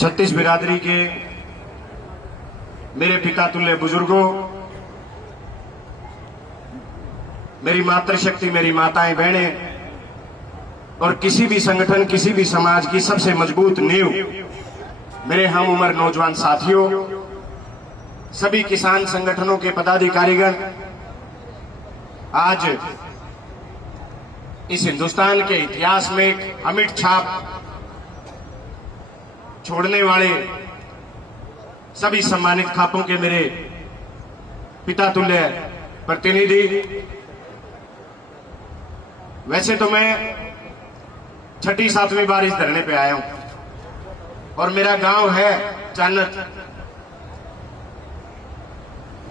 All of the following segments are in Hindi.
छत्तीस बिरादरी के मेरे पिता तुल्य बुजुर्गों, मेरी मातृशक्ति, मेरी माताएं बहनें और किसी भी संगठन, किसी भी समाज की सबसे मजबूत नींव मेरे हम उम्र नौजवान साथियों, सभी किसान संगठनों के पदाधिकारीगण, आज इस हिंदुस्तान के इतिहास में एक अमिट छाप छोड़ने वाले सभी सम्मानित खापों के मेरे पिता तुल्य प्रतिनिधि। वैसे तो मैं छठी सातवीं बार इस धरने पे आया हूं और मेरा गांव है चानक,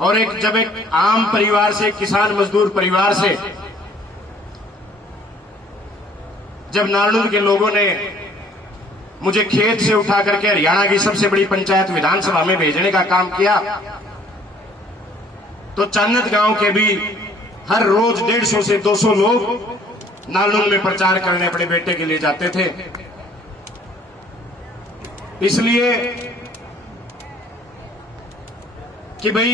और जब एक आम परिवार से, किसान मजदूर परिवार से जब नारनूर के लोगों ने मुझे खेत से उठा करके हरियाणा की सबसे बड़ी पंचायत विधानसभा में भेजने का काम किया, तो चानक गांव के भी हर रोज 150 से 200 लोग नारनूर में प्रचार करने अपने बेटे के लिए जाते थे। इसलिए कि भाई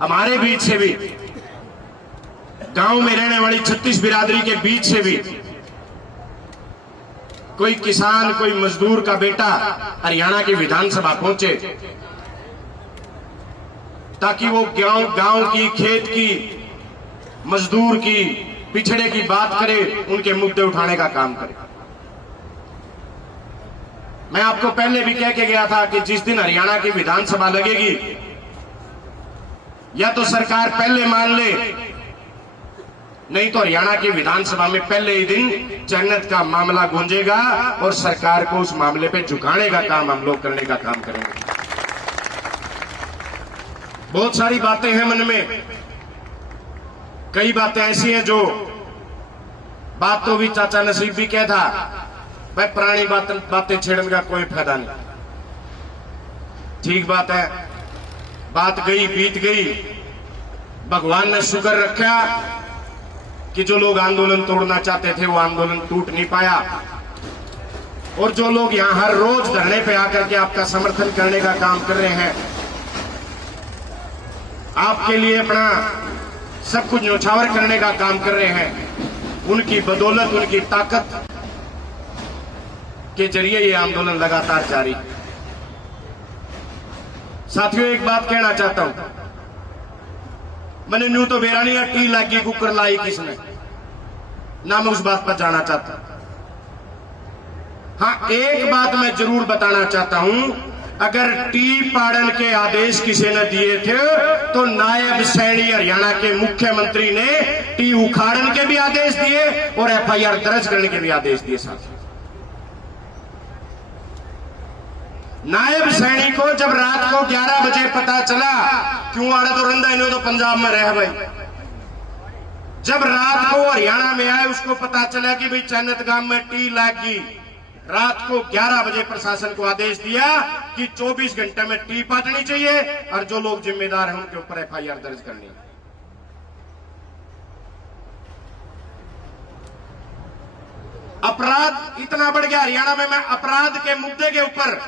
हमारे बीच से भी, गांव में रहने वाली 36 बिरादरी के बीच से भी कोई किसान, कोई मजदूर का बेटा हरियाणा की विधानसभा पहुंचे, ताकि वो गांव की, खेत की, मजदूर की, पिछड़े की बात करे, उनके मुद्दे उठाने का काम करे। मैं आपको पहले भी कह के गया था कि जिस दिन हरियाणा की विधानसभा लगेगी, या तो सरकार पहले मान ले, नहीं तो हरियाणा की विधानसभा में पहले ही दिन जन्नत का मामला गूंजेगा और सरकार को उस मामले पे झुकाने का काम हम लोग करने का काम करेंगे। बहुत सारी बातें हैं मन में, कई बातें ऐसी हैं जो बात तो भी चाचा नसीब भी कह था, भाई पुरानी बातें छेड़ने का कोई फायदा नहीं। ठीक बात है, बात गई बीत गई। भगवान ने शुक्र रखा कि जो लोग आंदोलन तोड़ना चाहते थे वो आंदोलन टूट नहीं पाया, और जो लोग यहां हर रोज धरने पे आकर के आपका समर्थन करने का काम कर रहे हैं, आपके लिए अपना सब कुछ न्यौछावर करने का काम कर रहे हैं, उनकी बदौलत, उनकी ताकत के जरिए ये आंदोलन लगातार जारी है। साथियों, एक बात कहना चाहता हूं, मैंने न्यू तो बेरा नहीं, टी लागी कुकर लाई किसने ना, मैं उस बात पर जाना चाहता। हाँ, एक बात मैं जरूर बताना चाहता हूं, अगर टी पाड़न के आदेश किसी ने दिए थे तो नायब सैनी हरियाणा के मुख्यमंत्री ने टी उखाड़न के भी आदेश दिए और एफआईआर दर्ज करने के भी आदेश दिए। साथ नायब सैनी को जब रात को 11 बजे पता चला, क्यों आड़ा तो रंदा इन्हों तो पंजाब में रह भाई, जब रात को हरियाणा में आए उसको पता चला कि भाई चानक गांव में टी लागी, रात को 11 बजे प्रशासन को आदेश दिया कि 24 घंटे में टी पाटनी चाहिए और जो लोग जिम्मेदार हैं उनके ऊपर एफआईआर दर्ज करनी है। अपराध इतना बढ़ गया हरियाणा में, मैं अपराध के मुद्दे के ऊपर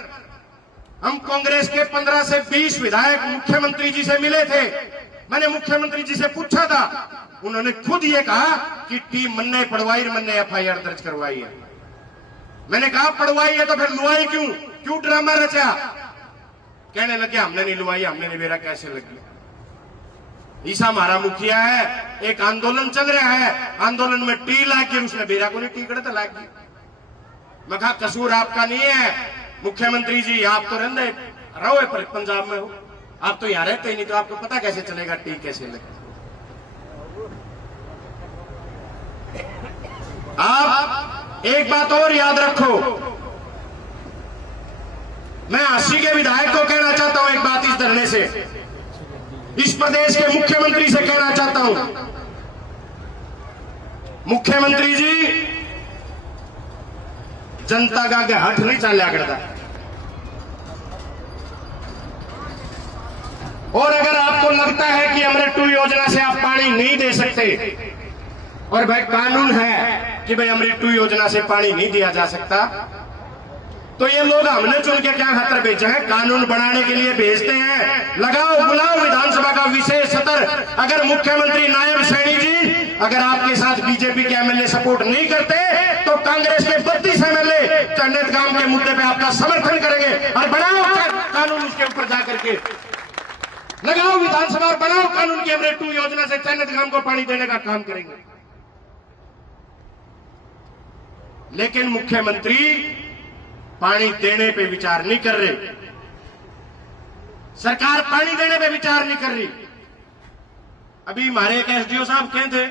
हम कांग्रेस के 15 से 20 विधायक मुख्यमंत्री जी से मिले थे। मैंने मुख्यमंत्री जी से पूछा था, उन्होंने खुद ये कहा कि टीम मन्ने पड़वाई, मन्ने एफआईआर दर्ज करवाई है। मैंने कहा पड़वाई है तो फिर लुआई क्यों ड्रामा रचा? कहने लगे हमने नहीं लुआई, हमने नहीं, मेरा कैसे लगी? ईसा हमारा मुखिया है, एक आंदोलन चल रहा है, आंदोलन में टी लागी, उसने बेरा को नहीं टी कड़े तो लागी। मैं कहा कसूर आपका नहीं है मुख्यमंत्री जी, आप तो रहने रहो पर पंजाब में हो, आप तो यहां रहते ही नहीं, तो आपको पता कैसे चलेगा टी कैसे लगे? आप एक बात और याद रखो, मैं अस्सी के विधायक को कहना चाहता हूं एक बात इस धरने से, इस प्रदेश के मुख्यमंत्री से कहना चाहता हूं, मुख्यमंत्री जी जनता का आगे हट नहीं चल करता, और अगर आपको लगता है कि अमृत 2 योजना से आप पानी नहीं दे सकते, और भाई कानून है कि भाई अमृत 2 योजना से पानी नहीं दिया जा सकता, तो ये लोग हमने चुन के क्या खातर भेजे हैं? कानून बनाने के लिए भेजते हैं। लगाओ बुलाओ विधानसभा का विशेष सत्र। अगर मुख्यमंत्री नायब सैनी जी अगर आपके साथ बीजेपी के एमएलए सपोर्ट नहीं करते तो कांग्रेस के 32 एमएलए चन्नत गांव के मुद्दे पे आपका समर्थन करेंगे और बनाओ कानून उसके ऊपर जाकर के लगाओ विधानसभा और बनाओ कानून की अमृत 2 योजना से चन्नत गांव को पानी देने का काम करेंगे। लेकिन मुख्यमंत्री पानी देने पे विचार नहीं कर रहे, सरकार पानी देने पे विचार नहीं कर रही। अभी हमारे एक एसडीओ साहब कहते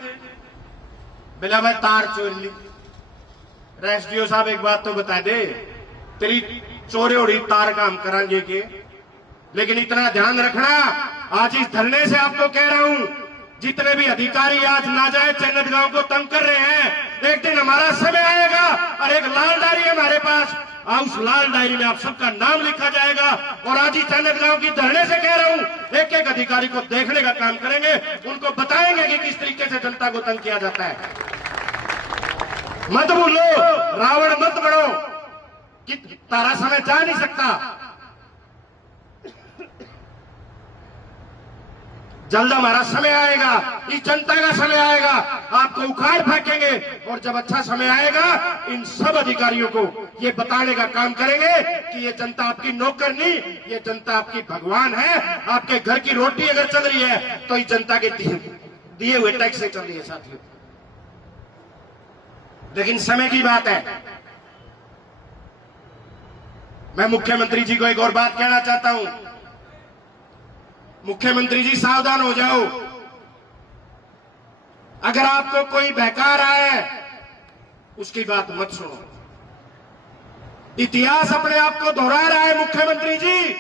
बिला भाई तार चोर ली। एसडीओ साहब एक बात तो बता दे, तेरी चोरी उड़ी तार का हम कराएंगे के, लेकिन इतना ध्यान रखना, आज इस धरने से आपको कह रहा हूं, जितने भी अधिकारी आज नाजायज चन्नत गांव को तंग कर रहे हैं, एक दिन हमारा समय आएगा और एक लाल डायरी है हमारे पास, उस लाल डायरी में आप सबका नाम लिखा जाएगा। और आज ही चन्नत गांव की धरने से कह रहा हूं, एक एक अधिकारी को देखने का काम करेंगे, उनको बताएंगे कि किस तरीके से जनता को तंग किया जाता है। मत भूलो, रावण मत बनो कि तारा समय जा नहीं सकता। जल्द हमारा समय आएगा, इस जनता का समय आएगा, आपको उखाड़ फेंकेंगे और जब अच्छा समय आएगा इन सब अधिकारियों को ये बताने का काम करेंगे कि ये जनता आपकी नौकर नहीं, ये जनता आपकी भगवान है। आपके घर की रोटी अगर चल रही है तो इस जनता के दिए हुए टैक्स से चल रही है साथियों। लेकिन समय की बात है। मैं मुख्यमंत्री जी को एक और बात कहना चाहता हूं, मुख्यमंत्री जी सावधान हो जाओ। अगर आपको कोई बहका रहा है उसकी बात मत सुनो। इतिहास अपने आप को दोहरा रहा है मुख्यमंत्री जी,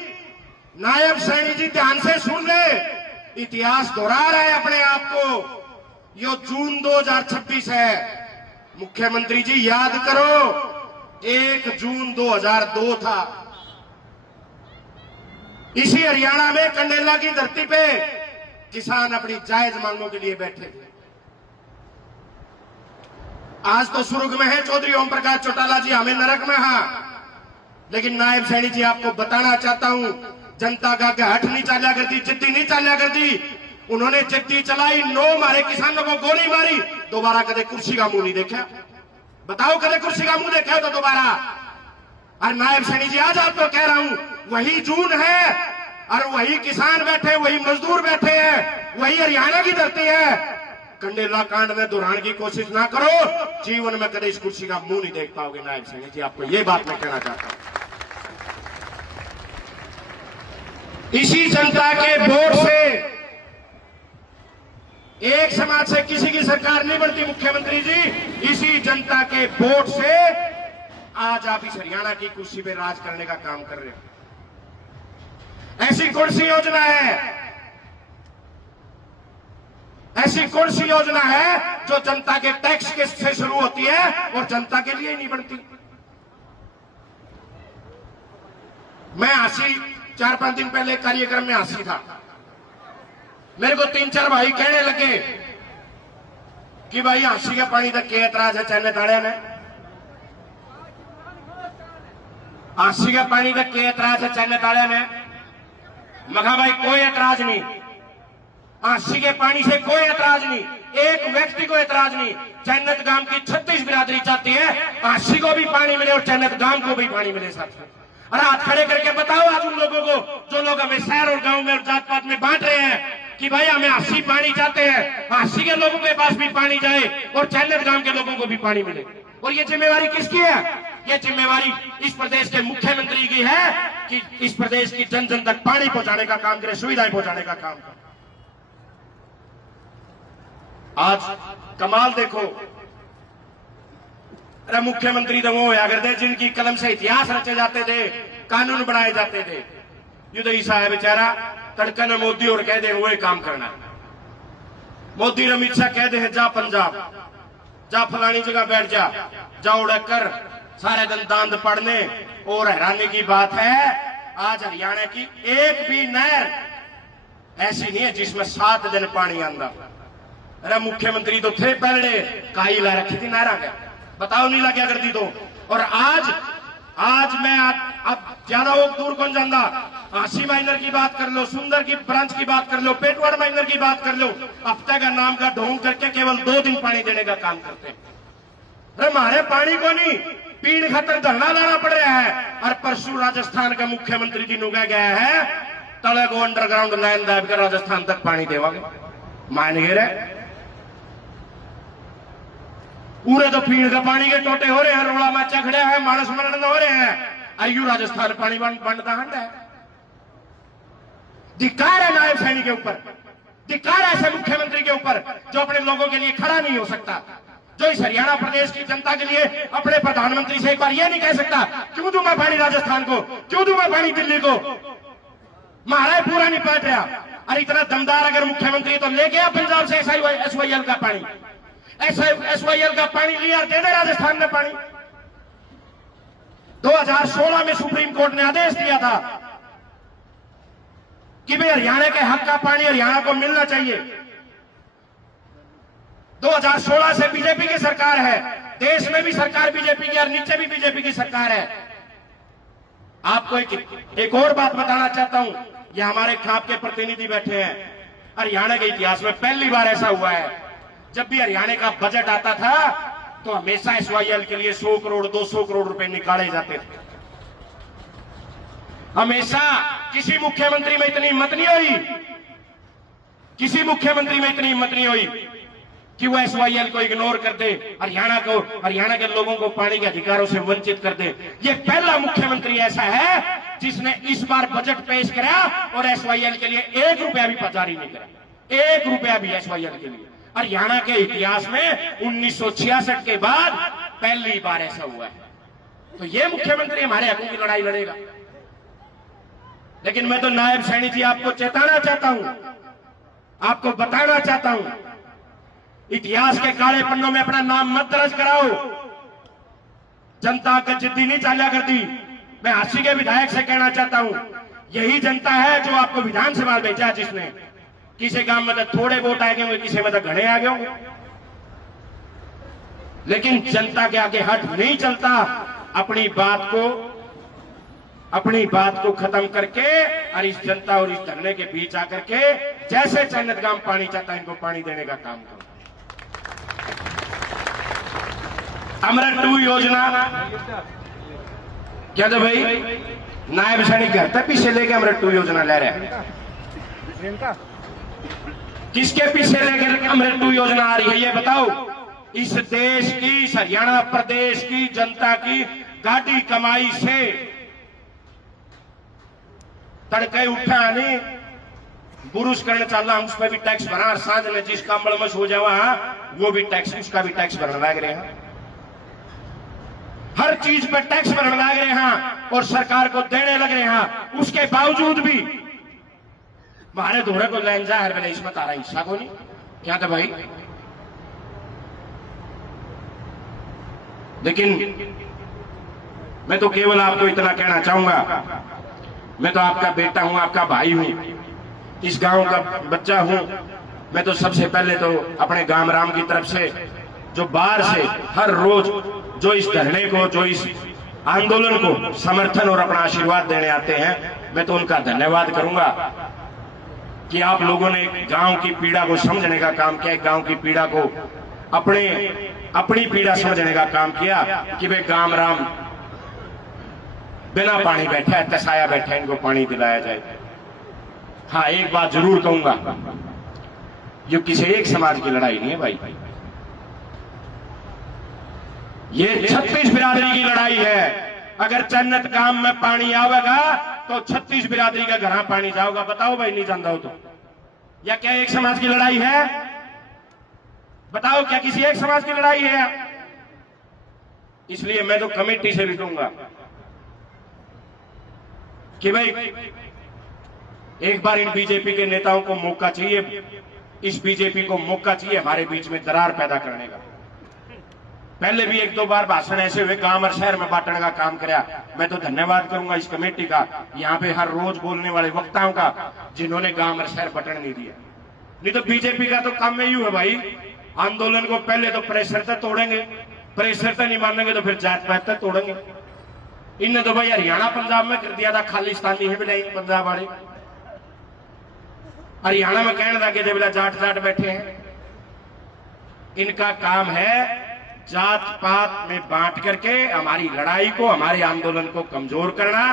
नायब सैनी जी ध्यान से सुन ले, इतिहास दोहरा रहा है अपने आप को। यो जून 2026 है मुख्यमंत्री जी, याद करो 1 जून 2002 था। इसी हरियाणा में कंडेला की धरती पे किसान अपनी जायज मांगों के लिए बैठे थे। आज तो स्वर्ग में है चौधरी ओम प्रकाश चौटाला जी, हमें नरक में हां। लेकिन नायब सैनी जी आपको बताना चाहता हूं, जनता का हट नहीं चालिया करती, जिद्दी नहीं चालिया करती। उन्होंने जिद्दी चलाई, 9 हमारे किसानों को गोली मारी, दोबारा कदे कुर्सी का मुंह नहीं देखा। बताओ कदे कुर्सी का मुंह देखा तो दोबारा। और नायब सैनी जी आज आपको कह रहा हूं, वही जून है और वही किसान बैठे, वही मजदूर बैठे हैं, वही हरियाणा की धरती है। कंडेला कांड में दोहराने की कोशिश ना करो, जीवन में कभी इस कुर्सी का मुंह नहीं देख पाओगे। नायब सैनी जी आपको यह बात मैं कहना चाहता हूं। इसी जनता के वोट से एक समाज से किसी की सरकार नहीं बनती मुख्यमंत्री जी, इसी जनता के वोट से आज आप इस हरियाणा की कुर्सी पे राज करने का काम कर रहे हो। ऐसी कौन सी योजना है, ऐसी कौन सी योजना है जो जनता के टैक्स के से शुरू होती है और जनता के लिए नहीं बनती? मैं हासी 4-5 दिन पहले कार्यक्रम में हासी था, मेरे को 3-4 भाई कहने लगे कि भाई हासी का पानी तक के एतराज है चैने ताड़े में, हासी का पानी तक के एतराज है चैने ताड़े में। मगा भाई कोई एतराज नहीं, हासी के पानी से कोई एतराज नहीं, एक व्यक्ति को एतराज नहीं। चैनत गांव की 36 बिरादरी चाहती है हासी को भी पानी मिले और चैनत गांव को भी पानी मिले साथियों। अरे हाथ खड़े करके बताओ आज उन लोगों को जो लोग हमें शहर और गांव में और जात पात में बांट रहे हैं कि भाई हमें हासी पानी चाहते हैं, हासी के लोगों के पास भी पानी जाए और चैनत गांव के लोगों को भी पानी मिले। और ये जिम्मेवारी किसकी है? ये जिम्मेवारी इस प्रदेश के मुख्यमंत्री की है कि इस प्रदेश की जन जन तक पानी पहुंचाने का काम करे, सुविधाएं पहुंचाने का काम करे। आज कमाल देखो, अरे मुख्यमंत्री तो वो होया करते जिनकी कलम से इतिहास रचे जाते थे, कानून बनाए जाते थे। युद्ध ईसा है बेचारा, तड़कन मोदी और कह दे वो काम करना। मोदी ने अमित शाह कह दे जा पंजाब, जा फलानी जगह बैठ जा, जा उड़क कर सारे दिन दांद पड़ने। और हैरानी की बात है आज हरियाणा की एक भी नहर ऐसी नहीं है जिसमें 7 दिन पानी आंदा। अरे मुख्यमंत्री तो थे पहले, काई ला रखी थी नहरा के, बताओ नहीं लगा करती तो। और आज आज मैं अब ज्यादा वो दूर कौन जाना, हासी माइनर की बात कर लो, सुंदर की ब्रांच की बात कर लो, पेटवाड़ माइनर की बात कर लो, हफ्ते का नाम का ढोंग करके केवल 2 दिन पानी देने का काम करते हैं। अरे हमारे पानी को नहीं पीण खातर धरना लाना पड़ रहा है। और परसों राजस्थान का मुख्यमंत्री जी नुगा गया है तले को अंडरग्राउंड लाइन दाब कर राजस्थान तक पानी देवागे, मान गए रहे पूरे तो पीण का पानी के टोटे हो रहे हैं, रोड़ा माचा खड़े हैं, मानस मरण हो रहे हैं, आयु राजस्थान पानी बनता हंड है। धिक्कार है नायब सैनी के ऊपर, धिक्कार है ऐसे मुख्यमंत्री के ऊपर जो अपने लोगों के लिए खड़ा नहीं हो सकता, जो इस हरियाणा प्रदेश की जनता के लिए अपने प्रधानमंत्री से एक बार यह नहीं कह सकता क्यों दूं मैं पानी राजस्थान को, क्यों दूं मैं पानी दिल्ली को, महाराज पूरा नहीं पाट रहा। अरे इतना दमदार अगर मुख्यमंत्री तो ले गया पंजाब से SYL का पानी, SYL का पानी लिया, दे दे राजस्थान में पानी। 2016 में सुप्रीम कोर्ट ने आदेश दिया था कि भाई हरियाणा के हक का पानी हरियाणा को मिलना चाहिए। 2016 से बीजेपी की सरकार है, देश में भी सरकार बीजेपी की और नीचे भी बीजेपी की सरकार है। आपको एक और बात बताना चाहता हूं, ये हमारे खाप के प्रतिनिधि बैठे हैं, हरियाणा के इतिहास में पहली बार ऐसा हुआ है जब भी हरियाणा का बजट आता था तो हमेशा SYL के लिए 100 करोड़ 200 करोड़ रुपए निकाले जाते थे। हमेशा किसी मुख्यमंत्री में इतनी हिम्मत नहीं हुई, किसी मुख्यमंत्री में इतनी हिम्मत नहीं हुई कि वो SYL को इग्नोर कर दे, हरियाणा के लोगों को पानी के अधिकारों से वंचित कर दे। ये पहला मुख्यमंत्री ऐसा है जिसने इस बार बजट पेश करा और SYL के लिए 1 रुपया भी जारी नहीं करा, 1 रुपया भी SYL के लिए। हरियाणा के इतिहास में 1966 के बाद पहली बार ऐसा हुआ है। तो ये मुख्यमंत्री हमारे हकों की लड़ाई लड़ेगा। लेकिन मैं तो नायब सैनी जी आपको चेताना चाहता हूं, आपको बताना चाहता हूं, इतिहास के काले पन्नों में अपना नाम मत दर्ज कराओ। जनता का जिद्दी नहीं चाल्या करती। मैं हासी के विधायक से कहना चाहता हूं, यही जनता है जो आपको विधानसभा भेजा, जिसने किसी काम में तो थोड़े वोट आए होंगे, किसी में तो घने आ गए होंगे, लेकिन जनता के आगे हट नहीं चलता। अपनी बात को खत्म करके और इस जनता और इस धरने के बीच आकर के जैसे चन्नत गांव पानी चाहता है इनको पानी देने का काम करो। अमृत 2 योजना क्या तो भाई नायब सैनिक घर तक पीछे लेके अमृत 2 योजना ले रहे हैं, किसके पीछे लेकर अमृत 2 योजना आ रही है ये बताओ। इस देश की, इस हरियाणा प्रदेश की जनता की गाड़ी कमाई से तड़के उठा नहीं बुरुश करने चल रहा, उस पर भी टैक्स भरा, सांझ में जिसका मलमस हो जावा वो भी टैक्स, उसका भी टैक्स भरने लग रहे हैं, हर चीज पर टैक्स भरने लग रहे हैं और सरकार को देने लग रहे हैं। उसके बावजूद भी हमारे धोरे को लाइन जाहिर मैंने इसमें तारा हिस्सा को नहीं क्या था भाई। लेकिन मैं तो केवल आपको इतना कहना चाहूंगा, मैं तो आपका बेटा हूं, आपका भाई हूं, इस गांव का बच्चा हूं। मैं तो सबसे पहले तो अपने गांव राम की तरफ से जो बाहर से हर रोज जो इस धरने को, जो इस आंदोलन को समर्थन और अपना आशीर्वाद देने आते हैं, मैं तो उनका धन्यवाद करूंगा कि आप लोगों ने गांव की पीड़ा को समझने का काम किया, गांव की पीड़ा को अपनी पीड़ा समझने का काम किया कि वे गांव राम बिना पानी बैठा है, तसाया बैठा है, इनको पानी दिलाया जाए। हाँ, एक बात जरूर कहूंगा, ये किसी एक समाज की लड़ाई नहीं है भाई, ये 36 बिरादरी की लड़ाई है। अगर जन्नत काम में पानी आवेगा तो 36 बिरादरी का घर पानी जाओगा। बताओ भाई, नहीं जानता हो तो, या क्या एक समाज की लड़ाई है? बताओ, क्या किसी एक समाज की लड़ाई है? इसलिए मैं तो कमेटी से भी कहूंगा कि भाई एक बार इन बीजेपी के नेताओं को मौका चाहिए, इस बीजेपी को मौका चाहिए हमारे बीच में दरार पैदा करने का। पहले भी 1-2 बार भाषण ऐसे हुए गांव और शहर में बांटने का काम कराया। मैं तो धन्यवाद करूंगा इस कमेटी का, यहाँ पे हर रोज बोलने वाले वक्ताओं का, जिन्होंने गांव और शहर बटन नहीं दिया। नहीं तो बीजेपी का तो काम में ही है भाई, आंदोलन को पहले तो प्रेशर तक तोड़ेंगे, प्रेशर तक नहीं मानेंगे तो फिर जात पात तक तोड़ेंगे। इन्हें तो भाई हरियाणा पंजाब में कर दिया था, खालिस्तानी है भी नहीं पंजाब वाले। हरियाणा में कहने लगे थे बोला जाट जाट बैठे हैं। इनका काम है जात पात में बांट करके हमारी लड़ाई को, हमारे आंदोलन को कमजोर करना।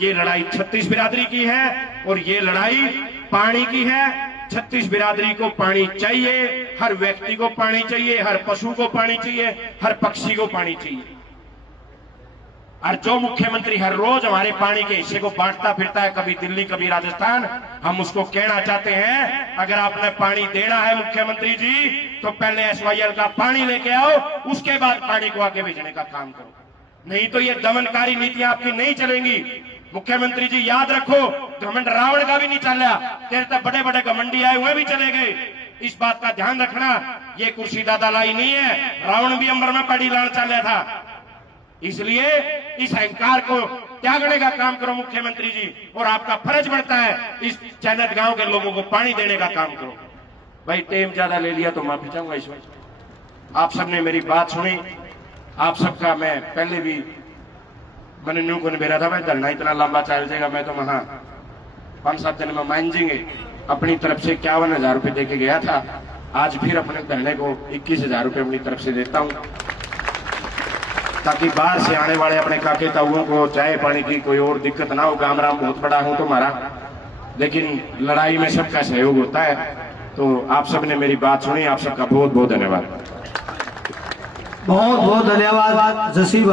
ये लड़ाई 36 बिरादरी की है और ये लड़ाई पानी की है। 36 बिरादरी को पानी चाहिए, हर व्यक्ति को पानी चाहिए, हर पशु को पानी चाहिए, हर पक्षी को पानी चाहिए। और जो मुख्यमंत्री हर रोज हमारे पानी के हिस्से को बांटता फिरता है, कभी दिल्ली कभी राजस्थान, हम उसको कहना चाहते हैं अगर आपने पानी देना है मुख्यमंत्री जी तो पहले SYL का पानी लेके आओ, उसके बाद पानी को आगे भेजने का काम करो। नहीं तो ये दमनकारी नीतियां आपकी नहीं चलेंगी। मुख्यमंत्री जी याद रखो, घमंड रावण का भी नहीं चला, तेरे तक बड़े बड़े घमंडी आए हुए भी चले गए। इस बात का ध्यान रखना, ये कुर्सी दादा लाई नहीं है, रावण भी अंबर में पड़ी लान चला था। इसलिए इस अहंकार को त्यागने का काम करो मुख्यमंत्री जी, और आपका फर्ज बनता है इस चैनत गांव के लोगों को पानी देने का काम करो। भाई टाइम ज्यादा ले लिया तो माफी चाहूंगा इस वक्त। आप सबने मेरी बात सुनी, आप सबका मैं पहले भी मैंने न्यू को निबेरा था, मैं धरना इतना लंबा चल जाएगा, मैं तो वहां 5-7 दिन में मान जाएंगे। अपनी तरफ से 51,000 रुपए देके गया था, आज फिर अपने धरने को 21,000 रुपए अपनी तरफ से देता हूं, ताकि बाहर से आने वाले अपने काके ताऊओं को चाय पानी की कोई और दिक्कत ना हो। गामराम बहुत बड़ा हूं तुम्हारा, लेकिन लड़ाई में सबका सहयोग होता है। तो आप सबने मेरी बात सुनी, आप सबका बहुत बहुत धन्यवाद। बहुत बहुत धन्यवाद जसी।